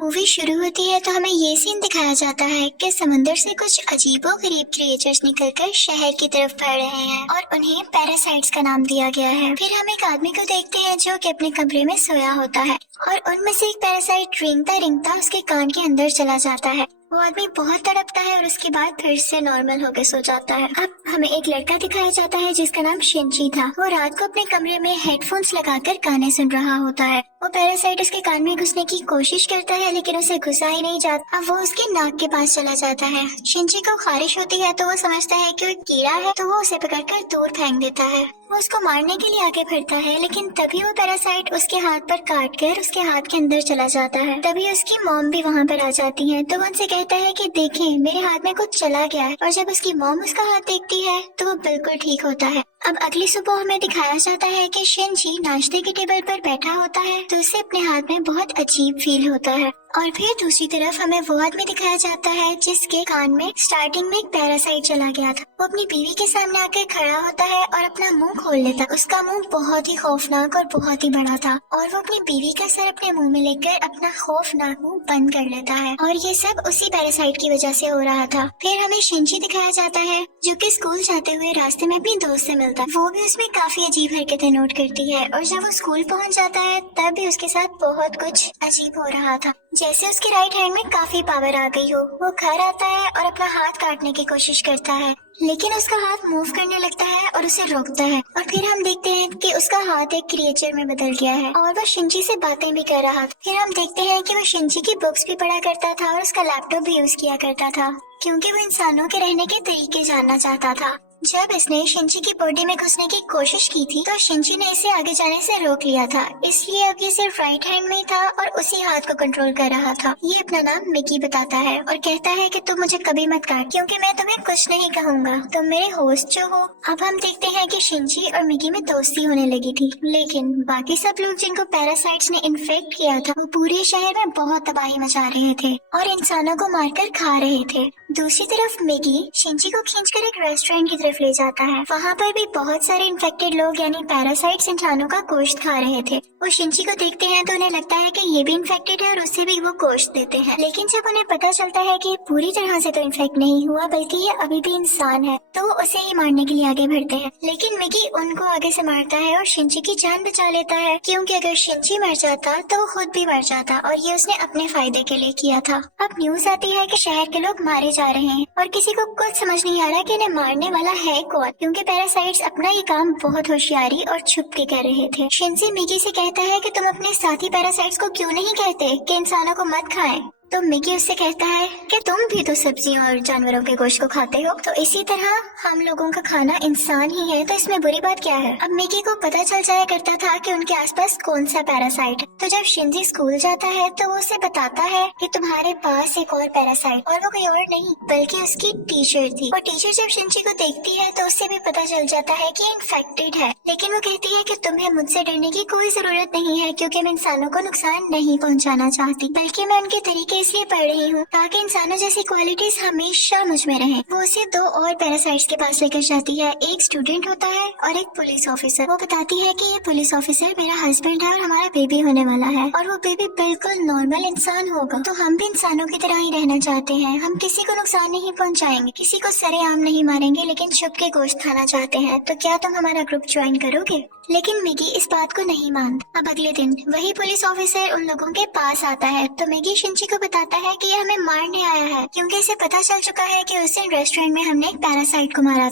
Movie शुरू होती है तो हमें ये सीन दिखाया जाता है कि समुंदर से कुछ अजीबोगरीब क्रिएचर्स निकलकर शहर की तरफ बढ़ रहे हैं और उन्हें पैरासाइट्स का नाम दिया गया है। फिर हम एक आदमी को देखते हैं जो कि अपने कमरे में सोया होता है और उनमें से एक पैरासाइट रेंगता रेंगता उसके कान के अंदर चला जाता है। वो आदमी बहुत तड़पता है और उसके बाद फिर से नॉर्मल होकर सो जाता है। अब हमें एक लड़का दिखाया जाता है जिसका नाम शिनची था। वो रात को अपने कमरे में हेडफोन्स लगाकर गाने सुन रहा होता है। वो पैरासाइट उसके कान में घुसने की कोशिश करता है लेकिन उसे घुसा ही नहीं जाता। अब वो उसके नाक के पास चला जाता है। शिनची को खारिश होती है तो वो समझता है कि वो एक कीड़ा है, तो वो उसे पकड़कर दूर फेंक देता है। वो उसको मारने के लिए आगे बढ़ता है लेकिन तभी वो पैरासाइट उसके हाथ पर काट कर उसके हाथ के अंदर चला जाता है। तभी उसकी मॉम भी वहाँ पर आ जाती है तो वो उनसे कहता है कि देखें, मेरे हाथ में कुछ चला गया है। और जब उसकी मॉम उसका हाथ देखती है तो वो बिल्कुल ठीक होता है। अब अगली सुबह हमें दिखाया जाता है कि शिनची नाश्ते के टेबल पर बैठा होता है तो उसे अपने हाथ में बहुत अजीब फील होता है। और फिर दूसरी तरफ हमें वो आदमी दिखाया जाता है जिसके कान में स्टार्टिंग में एक पैरासाइट चला गया था। वो अपनी बीवी के सामने आकर खड़ा होता है और अपना मुंह खोल लेता है। उसका मुंह बहुत ही खौफनाक और बहुत ही बड़ा था और वो अपनी बीवी का सर अपने मुंह में लेकर अपना खौफनाक मुंह बंद कर लेता है और ये सब उसी पैरासाइट की वजह से हो रहा था। फिर हमें शिनची दिखाया जाता है जो कि स्कूल जाते हुए रास्ते में अपनी दोस्त से मिलता है। वो भी उसमें काफी अजीब हरकतें नोट करती है और जब वो स्कूल पहुंच जाता है तब भी उसके साथ बहुत कुछ अजीब हो रहा था, जैसे उसके राइट हैंड में काफी पावर आ गई हो। वो घर आता है और अपना हाथ काटने की कोशिश करता है लेकिन उसका हाथ मूव करने लगता है और उसे रोकता है और फिर हम देखते हैं कि उसका हाथ एक क्रिएचर में बदल गया है और वो शिनची से बातें भी कर रहा था। फिर हम देखते हैं कि वो शिनची की बुक्स भी पढ़ा करता था और उसका लैपटॉप भी यूज किया करता था क्योंकि वो इंसानों के रहने के तरीके जानना चाहता था। जब इसने शिनची की बॉडी में घुसने की कोशिश की थी तो शिनची ने इसे आगे जाने से रोक लिया था, इसलिए अब ये सिर्फ राइट हैंड में ही था और उसी हाथ को कंट्रोल कर रहा था। ये अपना नाम मिकी बताता है और कहता है कि तुम मुझे कभी मत काट क्योंकि मैं तुम्हें कुछ नहीं कहूँगा, तुम मेरे होस्ट जो हो। अब हम देखते हैं कि शिनची और मिकी में दोस्ती होने लगी थी लेकिन बाकी सब लोग जिनको पैरासाइट्स ने इन्फेक्ट किया था वो पूरे शहर में बहुत तबाही मचा रहे थे और इंसानों को मारकर खा रहे थे। दूसरी तरफ मिकी शिनची को खींचकर एक रेस्टोरेंट की तरफ ले जाता है। वहाँ पर भी बहुत सारे इन्फेक्टेड लोग यानी पैरासाइट्स इंसानों का गोश्त खा रहे थे। वो शिनची को देखते हैं तो उन्हें लगता है कि ये भी इन्फेक्टेड है और उससे भी वो गोश्त देते हैं, लेकिन जब उन्हें पता चलता है कि पूरी तरह से तो इन्फेक्ट नहीं हुआ बल्कि ये अभी भी इंसान है तो वो उसे ही मारने के लिए आगे बढ़ते हैं। लेकिन मिकी उनको आगे से मारता है और शिनची की जान बचा लेता है क्योंकि अगर शिनची मर जाता तो वो खुद भी मर जाता और ये उसने अपने फायदे के लिए किया था। अब न्यूज आती है कि शहर के लोग मारे जा रहे हैं और किसी को कुछ समझ नहीं आ रहा कि इन्हें मारने वाला है कौन, क्योंकि पैरासाइट्स अपना ये काम बहुत होशियारी और छुप के कर रहे थे। शिनची मिकी से कहता है कि तुम अपने साथी पैरासाइट्स को क्यों नहीं कहते कि इंसानों को मत खाएं। तो मिकी उससे कहता है कि तुम भी तो सब्जियों और जानवरों के गोश्त को खाते हो, तो इसी तरह हम लोगों का खाना इंसान ही है, तो इसमें बुरी बात क्या है। अब मिकी को पता चल जाया करता था कि उनके आसपास कौन सा पैरासाइट है, तो जब शिनची स्कूल जाता है तो वो उसे बताता है कि तुम्हारे पास एक और पैरासाइट, और वो कोई और नहीं बल्कि उसकी टीचर थी। और टीचर जब शिनची को देखती है तो उससे भी पता चल जाता है कि इन्फेक्टेड है, लेकिन वो कहती है कि तुम्हें मुझसे डरने की कोई जरूरत नहीं है क्योंकि मैं इंसानों को नुकसान नहीं पहुँचाना चाहती, बल्कि मैं उनके तरीके इसलिए पढ़ रही हूँ ताकि इंसानों जैसी क्वालिटीज हमेशा मुझ में रहें। वो उसे दो और पैरासाइट्स के पास लेकर जाती है, एक स्टूडेंट होता है और एक पुलिस ऑफिसर। वो बताती है कि ये पुलिस ऑफिसर मेरा हस्बैंड है और हमारा बेबी होने वाला है और वो बेबी बिल्कुल नॉर्मल इंसान होगा, तो हम भी इंसानों की तरह ही रहना चाहते हैं। हम किसी को नुकसान नहीं पहुँचाएंगे, किसी को सरेआम नहीं मारेंगे, लेकिन छुप के गोश्त खाना चाहते हैं, तो क्या तुम हमारा ग्रुप ज्वाइन करोगे। लेकिन मिकी इस बात को नहीं मानता। अब अगले दिन वही पुलिस ऑफिसर उन लोगों के पास आता है तो मिकी शिनची को बताता है कि ये हमें मारने आया है क्योंकि इसे पता चल चुका है कि उस दिन रेस्टोरेंट में हमने एक पैरासाइट को मारा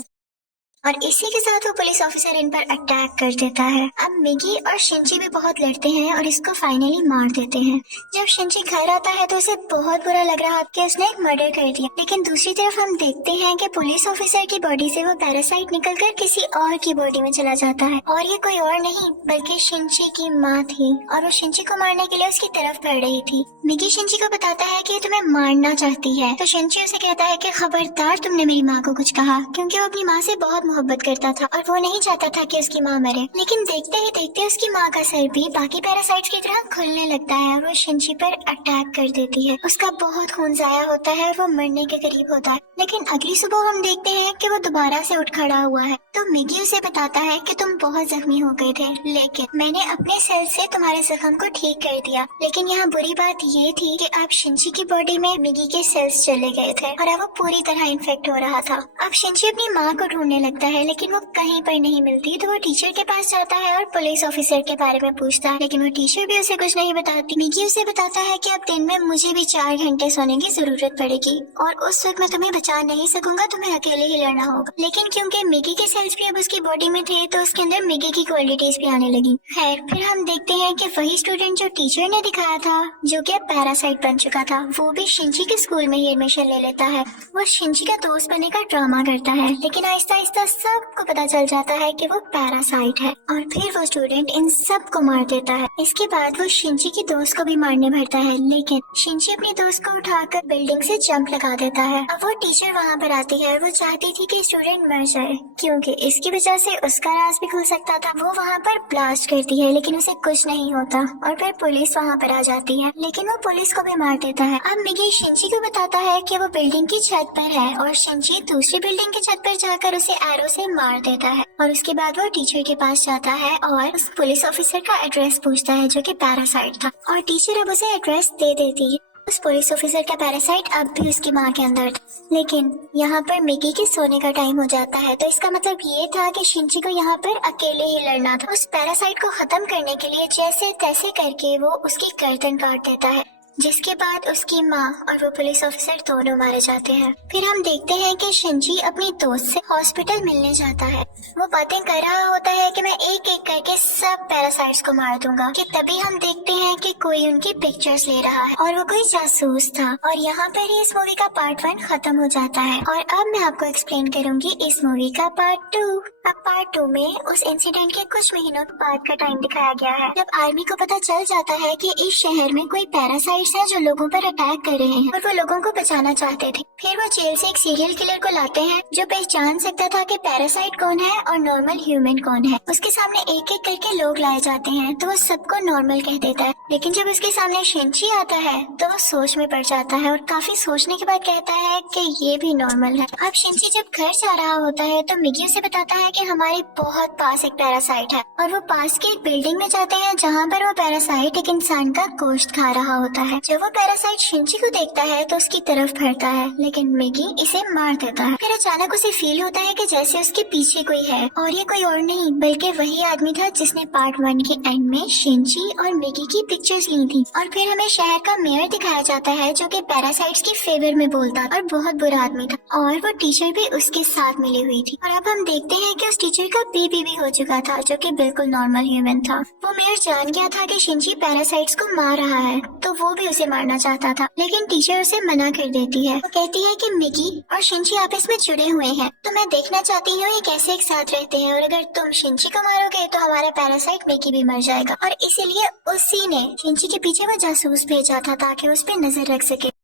और इसी के साथ वो पुलिस ऑफिसर इन पर अटैक कर देता है। अब मिकी और शिनची भी बहुत लड़ते हैं और इसको फाइनली मार देते हैं। जब शिनची घर आता है तो उसे बहुत बुरा लग रहा कि उसने एक मर्डर कर दिया, लेकिन दूसरी तरफ हम देखते हैं कि पुलिस ऑफिसर की बॉडी से वो पैरासाइट निकलकर किसी और की बॉडी में चला जाता है और ये कोई और नहीं बल्कि शिनची की माँ थी और वो शिनची को मारने के लिए उसकी तरफ बढ़ रही थी। मिकी शिनची को बताता है कि तुम्हें मारना चाहती है, तो शिनची उसे कहता है कि खबरदार तुमने मेरी माँ को कुछ कहा, क्योंकि वो अपनी माँ से बहुत मोहब्बत करता था और वो नहीं चाहता था कि उसकी माँ मरे। लेकिन देखते ही देखते उसकी माँ का सर भी बाकी पैरासाइट्स की तरह खुलने लगता है और वो शिनची पर अटैक कर देती है। उसका बहुत खून जाया होता है और वो मरने के करीब होता है। लेकिन अगली सुबह हम देखते हैं कि वो दोबारा से उठ खड़ा हुआ है। तो मिगी उसे बताता है कि तुम बहुत जख्मी हो गए थे, लेकिन मैंने अपने सेल से तुम्हारे जख्म को ठीक कर दिया। लेकिन यहाँ बुरी बात ये थी कि अब शिनची की बॉडी में मिगी के सेल्स चले गए थे और अब वो पूरी तरह इन्फेक्ट हो रहा था। अब शिनची अपनी माँ को ढूंढने लगता है, लेकिन वो कहीं पर नहीं मिलती। तो वो टीचर के पास जाता है और पुलिस ऑफिसर के बारे में पूछता है, लेकिन वो टीचर भी उसे कुछ नहीं बताती। मिगी उसे बताता है कि अब दिन में मुझे भी 4 घंटे सोने की जरूरत पड़ेगी और उस वक्त मैं तुम्हें बचा नहीं सकूंगा, तुम्हें अकेले ही लड़ना होगा। लेकिन क्योंकि मिगी के सेल्स भी अब उसकी बॉडी में थे तो उसके अंदर मिगी की क्वालिटीज भी आने लगी। खैर, फिर हम देखते हैं कि वही स्टूडेंट जो टीचर ने दिखाया था, जो कि पैरासाइट बन चुका था, वो भी शिनची के स्कूल में ही एडमिशन ले लेता है। वो शिनची का दोस्त बनने का ड्रामा करता है, लेकिन आहिस्ता आहिस्ता सबको पता चल जाता है कि वो पैरासाइट है और फिर वो स्टूडेंट इन सबको मार देता है। इसके बाद वो शिनची की दोस्त को भी मारने भरता है, लेकिन शिनची अपने दोस्त को उठाकर बिल्डिंग से जंप लगा देता है। अब वो टीचर वहाँ पर आती है और वो चाहती थी कि स्टूडेंट मर जाए, क्योंकि इसकी वजह से उसका राज भी खुल सकता था। वो वहाँ पर ब्लास्ट करती है, लेकिन उसे कुछ नहीं होता और फिर पुलिस वहाँ पर आ जाती है, लेकिन वो पुलिस को भी मार देता है। अब मिगी शिनची को बताता है कि वो बिल्डिंग की छत पर है और शिनची दूसरी बिल्डिंग की छत पर जाकर उसे एरो से मार देता है। और उसके बाद वो टीचर के पास जाता है और उस पुलिस ऑफिसर का एड्रेस पूछता है, जो कि पैरासाइट था, और टीचर अब उसे एड्रेस दे देती है। उस पुलिस ऑफिसर का पैरासाइट अब भी उसकी माँ के अंदर था। लेकिन यहाँ पर मिगी के सोने का टाइम हो जाता है, तो इसका मतलब ये था कि शिनची को यहाँ पर अकेले ही लड़ना था। उस पैरासाइट को खत्म करने के लिए जैसे तैसे करके वो उसकी गर्दन काट देता है, जिसके बाद उसकी माँ और वो पुलिस ऑफिसर दोनों मारे जाते हैं। फिर हम देखते हैं कि शिनची अपनी दोस्त से हॉस्पिटल मिलने जाता है। वो बातें कर रहा होता है कि मैं एक एक करके सब पैरासाइट्स को मार दूंगा, कि तभी हम देखते हैं कि कोई उनकी पिक्चर्स ले रहा है और वो कोई जासूस था। और यहाँ पर ही इस मूवी का पार्ट 1 खत्म हो जाता है और अब मैं आपको एक्सप्लेन करूंगी इस मूवी का पार्ट 2। अब पार्ट 2 में उस इंसिडेंट के कुछ महीनों बाद का टाइम दिखाया गया है, जब आर्मी को पता चल जाता है कि इस शहर में कोई पैरासाइट्स हैं जो लोगों पर अटैक कर रहे हैं और वो लोगों को बचाना चाहते थे। फिर वो जेल से एक सीरियल किलर को लाते हैं जो पहचान सकता था कि पैरासाइट कौन है और नॉर्मल ह्यूमन कौन है। उसके सामने एक एक करके लोग लाए जाते हैं तो वो सबको नॉर्मल कह देता है, लेकिन जब उसके सामने शिनची आता है तो वो सोच में पड़ जाता है और काफी सोचने के बाद कहता है कि ये भी नॉर्मल है। अब शिनची जब घर जा रहा होता है तो मिगी उसे बताता है कि हमारे बहुत पास एक पैरासाइट है और वो पास के एक बिल्डिंग में जाते हैं जहाँ पर वो पैरासाइट एक इंसान का गोश्त खा रहा होता है। जब वो पैरासाइट शिनची को देखता है तो उसकी तरफ बढ़ता है, लेकिन मिगी इसे मार देता है। फिर अचानक उसे फील होता है कि जैसे उसके पीछे कोई है और ये कोई और नहीं बल्कि वही आदमी था जिसने पार्ट 1 के एंड में शिनची और मिगी की पिक्चर्स ली थी। और फिर हमें शहर का मेयर दिखाया जाता है जो कि पैरासाइट्स की फेवर में बोलता और बहुत बुरा आदमी था, और वो टीचर भी उसके साथ मिली हुई थी। और अब हम देखते हैं कि उस टीचर का बेबी भी हो चुका था जो कि बिल्कुल नॉर्मल ह्यूमन था। वो मेयर जान गया था कि शिनची पैरासाइट्स को मार रहा है तो वो भी उसे मारना चाहता था, लेकिन टीचर उसे मना कर देती है। वो कहती है कि मिगी और शिनची आपस में जुड़े हुए हैं, तो मैं देखना चाहती हूँ ये कैसे एक साथ रहते हैं, और अगर तुम शिनची को मारोगे तो हमारा पैरासाइट मिगी भी मर जाएगा। और इसीलिए उसी ने शिनची के पीछे वो जासूस भेजा था ताकि उस पर नजर रख सके।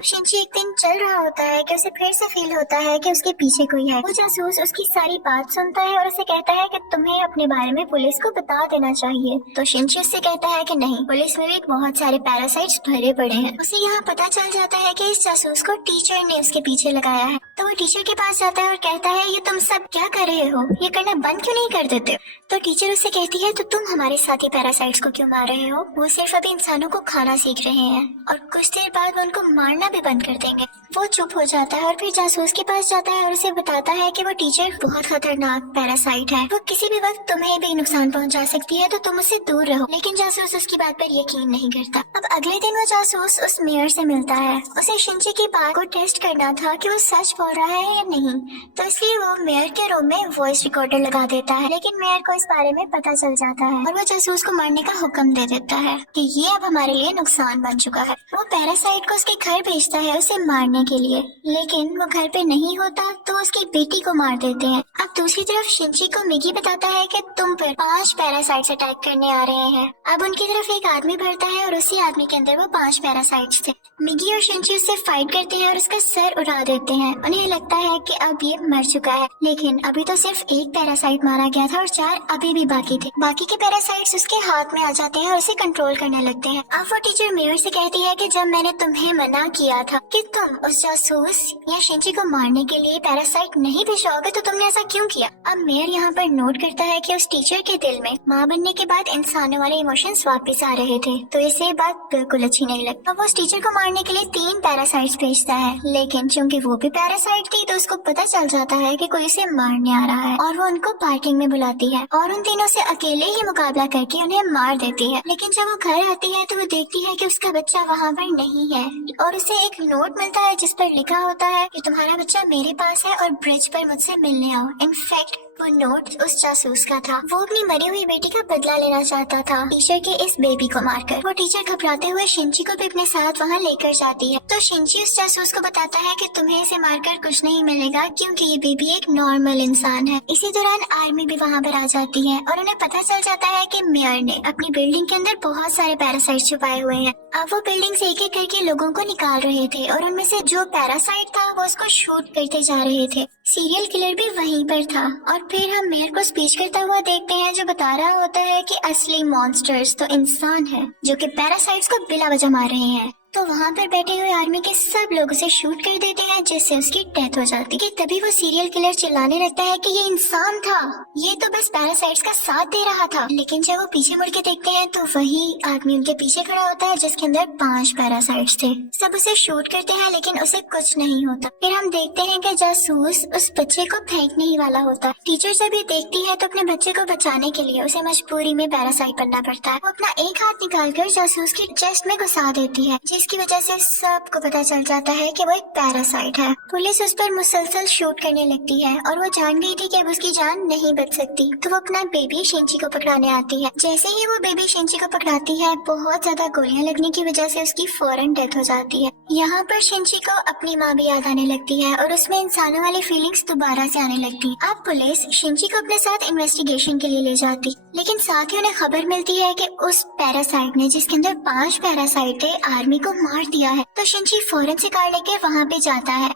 शिनची एक दिन चल रहा होता है कि उसे फिर से फील होता है कि उसके पीछे कोई है। वो जासूस उसकी सारी बात सुनता है और उसे कहता है कि तुम्हें अपने बारे में पुलिस को बता देना चाहिए। तो शिनची उससे कहता है कि नहीं, पुलिस में भी बहुत सारे पैरासाइट्स भरे पड़े हैं। उसे यहाँ पता चल जाता है कि इस जासूस को टीचर ने उसके पीछे लगाया है। तो वो टीचर के पास जाता है और कहता है ये तुम सब क्या कर रहे हो, ये करना बंद क्यों नहीं कर देते? तो टीचर उससे कहती है तो तुम हमारे साथी पैरासाइट्स को क्यों मार रहे हो? वो सिर्फ अभी इंसानों को खाना सीख रहे हैं और कुछ देर बाद वो उनको मारना भी बंद कर देंगे। वो चुप हो जाता है और फिर जासूस के पास जाता है और उसे बताता है कि वो टीचर बहुत खतरनाक पैरासाइट है, वो किसी भी वक्त तुम्हें भी नुकसान पहुंचा सकती है, तो तुम उससे दूर रहो। लेकिन जासूस उसकी बात पर यकीन नहीं करता। अब अगले दिन वो जासूस उस मेयर से मिलता है। उसे शिनची की बात को टेस्ट करना था कि वो सच बोल रहा है या नहीं, तो इसलिए वो मेयर के रूम में वॉइस रिकॉर्डर लगा देता है। लेकिन मेयर को इस बारे में पता चल जाता है और वो जासूस को मारने का हुक्म दे देता है कि ये अब हमारे लिए नुकसान बन चुका है। वो पैरासाइट को उसके घर भेज भेजता है उसे मारने के लिए, लेकिन वो घर पे नहीं होता तो उसकी बेटी को मार देते हैं। अब दूसरी तरफ शिनची को मिगी बताता है कि तुम पर 5 पैरासाइट्स अटैक करने आ रहे हैं। अब उनकी तरफ एक आदमी बढ़ता है और उसी आदमी के अंदर वो 5 पैरासाइट्स थे। मिगी और शिनची उससे फाइट करते हैं और उसका सर उड़ा देते हैं। उन्हें लगता है कि अब ये मर चुका है, लेकिन अभी तो सिर्फ एक पैरासाइट मारा गया था और 4 अभी भी बाकी थे। बाकी के पैरासाइट्स उसके हाथ में आ जाते हैं और उसे कंट्रोल करने लगते हैं। अब वो टीचर मेयर से कहती है कि जब मैंने तुम्हें मना किया था कि तुम उस जासूस या शिनची को मारने के लिए पैरासाइट नहीं भिजवाओगे तो तुमने ऐसा क्यों किया। अब मेयर यहाँ पर नोट करता है कि उस टीचर के दिल में माँ बनने के बाद इंसानों वाले इमोशंस वापस आ रहे थे, तो इसे ये बात बिल्कुल अच्छी नहीं लगती। वो उस टीचर को मारने के लिए 3 पैरासाइट्स भेजता है, लेकिन चूंकि वो भी पैरासाइट थी तो उसको पता चल जाता है कि कोई उसे मारने आ रहा है और वो उनको पार्किंग में बुलाती है और उन तीनों से अकेले ही मुकाबला करके उन्हें मार देती है। लेकिन जब वो घर आती है तो वो देखती है कि उसका बच्चा वहाँ पर नहीं है और उसे एक नोट मिलता है जिस पर लिखा होता है कि तुम्हारा बच्चा मेरे पास है और ब्रिज पर मुझसे मिलने आओ। इनफैक्ट वो नोट उस जासूस का था। वो अपनी मरी हुई बेटी का बदला लेना चाहता था टीचर के इस बेबी को मारकर। वो टीचर घबराते हुए शिनची को भी अपने साथ वहाँ लेकर जाती है, तो शिनची उस जासूस को बताता है कि तुम्हें इसे मारकर कुछ नहीं मिलेगा क्योंकि ये बेबी एक नॉर्मल इंसान है। इसी दौरान आर्मी भी वहाँ पर आ जाती है और उन्हें पता चल जाता है कि मेयर ने अपनी बिल्डिंग के अंदर बहुत सारे पैरासाइट छुपाए हुए हैं। अब वो बिल्डिंग से एक एक करके लोगों को निकाल रहे थे और उनमें से जो पैरासाइट था वो उसको शूट करते जा रहे थे। सीरियल किलर भी वहीं पर था और फिर हम मेयर को स्पीच करता हुआ देखते हैं जो बता रहा होता है कि असली मॉन्स्टर्स तो इंसान है जो कि पैरासाइट्स को बिला वजह मार रहे हैं। तो वहाँ पर बैठे हुए आर्मी के सब लोग उसे शूट कर देते हैं जिससे उसकी डेथ हो जाती है। तभी वो सीरियल किलर चिल्लाने लगता है कि ये इंसान था, ये तो बस पैरासाइट्स का साथ दे रहा था। लेकिन जब वो पीछे मुड़ के देखते हैं तो वही आदमी उनके पीछे खड़ा होता है जिसके अंदर 5 पैरासाइट्स थे। सब उसे शूट करते हैं लेकिन उसे कुछ नहीं होता। फिर हम देखते हैं कि जासूस उस बच्चे को फेंकने ही वाला होता है। टीचर जब ये देखती है तो अपने बच्चे को बचाने के लिए उसे मजबूरी में पैरासाइट बनना पड़ता है। वो अपना एक हाथ निकालकर जासूस की चेस्ट में घुसा देती है जिसकी वजह से सबको पता चल जाता है कि वो एक पैरासाइट है। पुलिस उस पर मुसलसल शूट करने लगती है और वो जान गई थी कि अब उसकी जान नहीं बच सकती, तो वो अपना बेबी शिनची को पकड़ाने आती है। जैसे ही वो बेबी शिनची को पकड़ाती है बहुत ज्यादा गोलियां लगने की वजह से उसकी फौरन डेथ हो जाती है। यहाँ पर शिनची को अपनी माँ भी याद आने लगती है और उसमें इंसानों वाली फीलिंग्स दोबारा से आने लगती है। अब पुलिस शिनची को अपने साथ इन्वेस्टिगेशन के लिए ले जाती, लेकिन साथ ही उन्हें खबर मिलती है कि उस पैरासाइट ने जिसके अंदर 5 पैरासाइट थे आर्मी को मार दिया है। तो शिनची फौरन से कार लेके वहाँ पे जाता है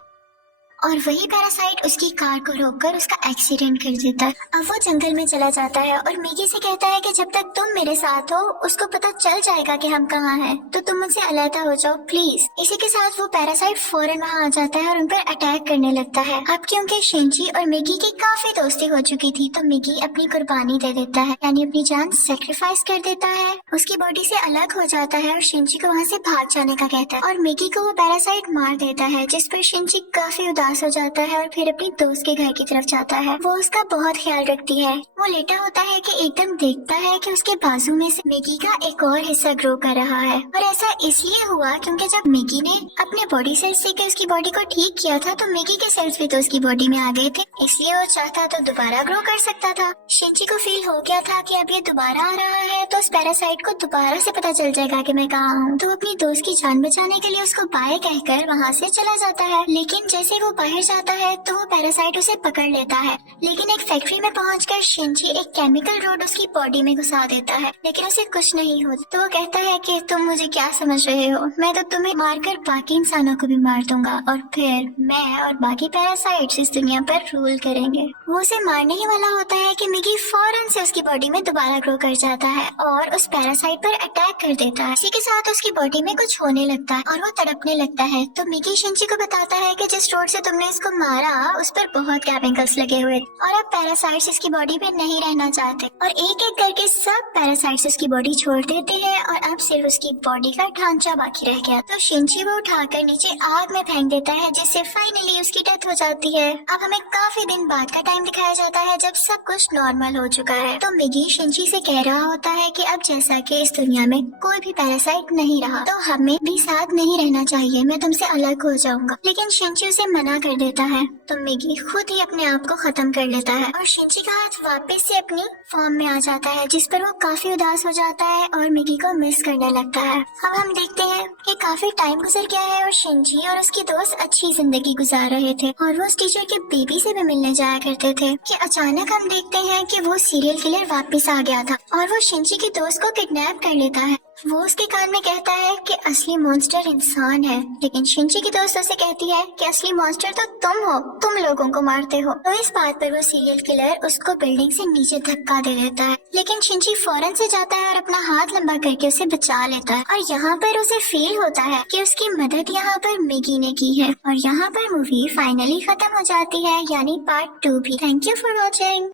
और वही पैरासाइट उसकी कार को रोककर उसका एक्सीडेंट कर देता है। अब वो जंगल में चला जाता है और मिगी से कहता है कि जब तक तुम मेरे साथ हो उसको पता चल जाएगा कि हम कहाँ हैं, तो तुम मुझसे अलग हो जाओ प्लीज। इसी के साथ वो पैरासाइट फौरन वहाँ आ जाता है और उन पर अटैक करने लगता है। अब क्योंकि शिनची और मिगी की काफी दोस्ती हो चुकी थी तो मिगी अपनी कुर्बानी दे देता है, यानी अपनी जान सेक्रीफाइस कर देता है, उसकी बॉडी से अलग हो जाता है और शिनची को वहाँ से भाग जाने का कहता है और मिगी को वो पैरासाइट मार देता है, जिस पर शिनची काफी उदास हो जाता है और फिर अपनी दोस्त के घर की तरफ जाता है। वो उसका बहुत ख्याल रखती है। वो लेटा होता है कि एकदम देखता है कि उसके बाजू में से मिगी का एक और हिस्सा ग्रो कर रहा है और ऐसा इसलिए हुआ क्योंकि जब मिगी ने अपने बॉडी सेल्स से उसकी बॉडी को ठीक किया था तो मिगी के सेल्स भी तो उसकी बॉडी में आ गए थे, इसलिए वो चाहता तो दोबारा ग्रो कर सकता था। शिनची को फील हो गया था कि अब ये दोबारा आ रहा है तो उस पैरासाइट को दोबारा से पता चल जाएगा कि मैं कहाँ हूँ, तो अपनी दोस्त की जान बचाने के लिए उसको बाय कहकर वहाँ से चला जाता है। लेकिन जैसे वो बाहर जाता है तो वो पैरासाइट उसे पकड़ लेता है, लेकिन एक फैक्ट्री में पहुंचकर शिनची एक केमिकल रोड उसकी बॉडी में घुसा देता है, लेकिन उसे कुछ नहीं होता। तो वो कहता है कि तुम मुझे क्या समझ रहे हो, मैं तो तुम्हें मारकर बाकी इंसानों को भी मार दूंगा और फिर मैं और बाकी पैरासाइट्स इस दुनिया पर रूल करेंगे। वो उसे मारने ही वाला होता है कि मिगी फौरन से उसकी बॉडी में दोबारा ग्रो कर जाता है और उस पैरासाइट पर अटैक कर देता है। इसी के साथ उसकी बॉडी में कुछ होने लगता है और वो तड़पने लगता है। तो मिगी शिनची को बताता है कि जिस रोड से तुमने इसको मारा उस पर बहुत केमिकल्स लगे हुए और अब पैरासाइट्स इसकी बॉडी में नहीं रहना चाहते और एक एक करके सब पैरासाइट्स उसकी बॉडी छोड़ देते हैं और अब सिर्फ उसकी बॉडी का ढांचा बाकी रह गया। तो शिनची वो उठाकर नीचे आग में फेंक देता है जिससे फाइनली उसकी डेथ हो जाती है। अब हमें काफी दिन बाद का टाइम दिखाया जाता है जब सब कुछ नॉर्मल हो चुका है। तो मिगी शिनची से कह रहा होता है कि अब जैसा कि इस दुनिया में कोई भी पैरासाइट नहीं रहा तो हमें भी साथ नहीं रहना चाहिए, मैं तुमसे अलग हो जाऊंगा। लेकिन शिनची उसे मना कर देता है। तो मिगी खुद ही अपने आप को खत्म कर लेता है और शिंची का हाथ वापस से अपनी फॉर्म में आ जाता है, जिस पर वो काफी उदास हो जाता है और मिगी को मिस करने लगता है। अब हम देखते हैं कि काफी टाइम गुजर गया है और शिंची और उसकी दोस्त अच्छी जिंदगी गुजार रहे थे और वो उस टीचर के बेबी से भी मिलने जाया करते थे कि अचानक हम देखते हैं कि वो सीरियल किलर वापस आ गया था और वो शिंची की दोस्त को किडनैप कर लेता है। वो उसके कान में कहता है कि असली मॉन्स्टर इंसान है, लेकिन शिंची की दोस्त उसे कहती है कि असली मॉन्स्टर तो तुम हो, तुम लोगों को मारते हो। तो इस बात पर वो सीरियल किलर उसको बिल्डिंग से नीचे धक्का दे देता है, लेकिन शिंची फौरन से जाता है और अपना हाथ लंबा करके उसे बचा लेता है और यहाँ पर उसे फील होता है कि उसकी मदद यहाँ पर मिगी ने की है। और यहाँ पर मूवी फाइनली खत्म हो जाती है, यानी पार्ट 2 भी। Thank you for watching.